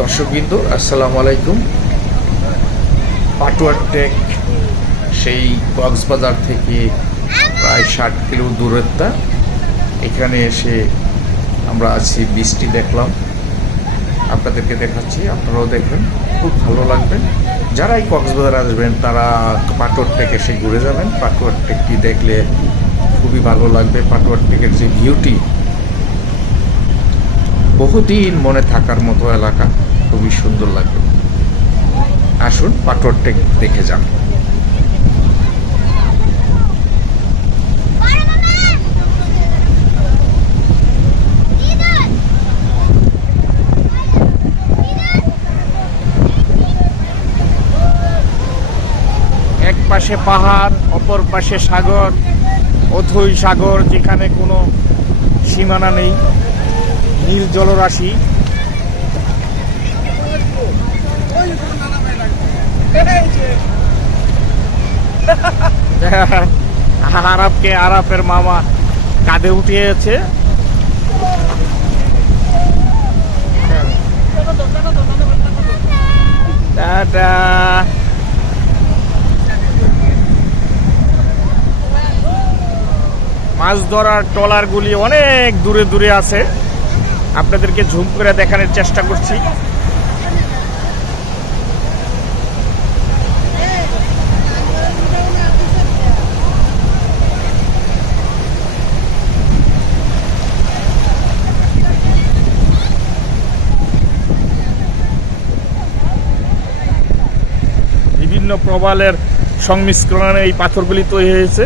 দর্শকবৃন্দ আসসালামু আলাইকুম। পাটুয়ার টেক সেই কক্সবাজার থেকে প্রায় 60 কিলো দূরত্ব। এখানে এসে আমরা আছি, বৃষ্টি দেখলাম, আপনাদেরকে দেখাচ্ছি, আপনারাও দেখবেন, খুব ভালো লাগবে। যারা এই কক্সবাজার আসবেন তারা পাটুয়ার টেক এসে ঘুরে যাবেন। পাটুয়ার টেকটি দেখলে খুবই ভালো লাগবে। পাটুয়ার টেকের যে ভিউটি বহুদিন মনে থাকার মতো এলাকা, খুবই সুন্দর লাগবে। আসুন পাটুয়ার টেক দেখে যান। এক পাশে পাহাড়, অপর পাশে সাগর, অথই সাগর, যেখানে কোনো সীমানা নেই, নীল জলরাশি। আরাফের মামা কাঁধে উঠিয়েছে। টাটা। মাছ ধরার ট্রলারগুলি অনেক দূরে দূরে আছে, আপনাদেরকে ঝুম করে দেখানোর চেষ্টা করছি। বিভিন্ন প্রবালের সংমিশ্রণে এই পাথরগুলি তৈরি হয়েছে।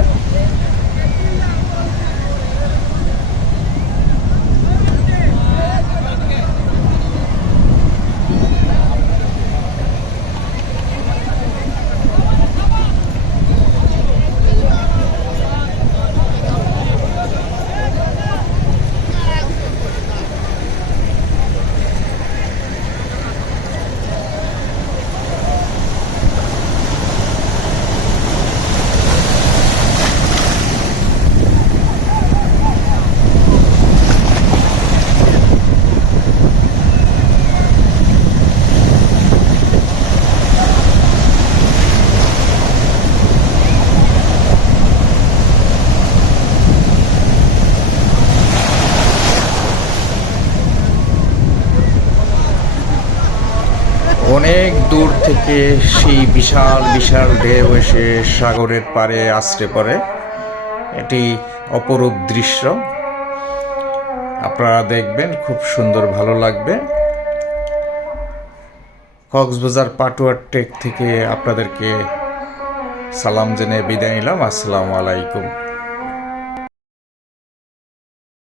অনেক দূর থেকে সেই বিশাল বিশাল ঢেউ এসে সাগরের পাড়ে আছড়ে পড়ে। এটি অপরূপ দৃশ্য, আপনারা দেখবেন, খুব সুন্দর, ভালো লাগবে। কক্সবাজার পাটুয়ার টেক থেকে আপনাদেরকে সালাম জেনে বিদায় নিলাম। আসসালামু আলাইকুম।